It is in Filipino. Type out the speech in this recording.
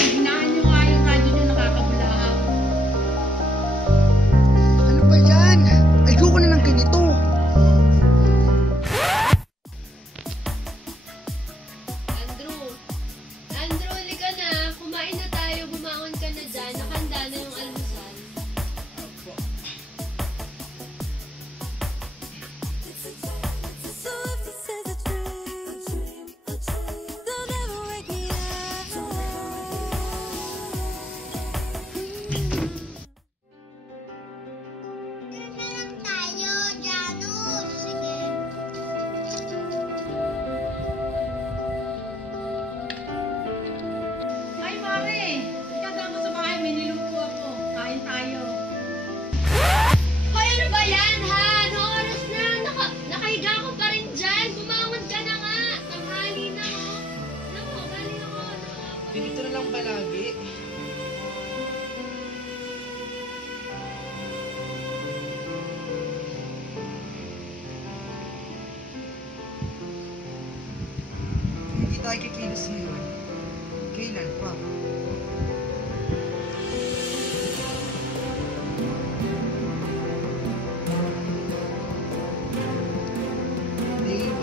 Hinaan nyo nga yung radyo nyo nakakabulahaw. Ano ba yan? Ayoko na ng ganito. Andrew, halika na. Kumain na tayo. Bumangon ka na dyan. Nakahanda na yung almusal. Ay, mare! Ikasama sa bahay, may niluto ako. Kain tayo. Hoy, ano ba yan, ha? Anong oras na? Nakahiga ko pa rin dyan. Bumangon ka na nga. Tanghali na, oh. Naku, galing ako. Ganito na lang palagi. Hindi tayo kikilos ngayon. Kailan pa? Day 1,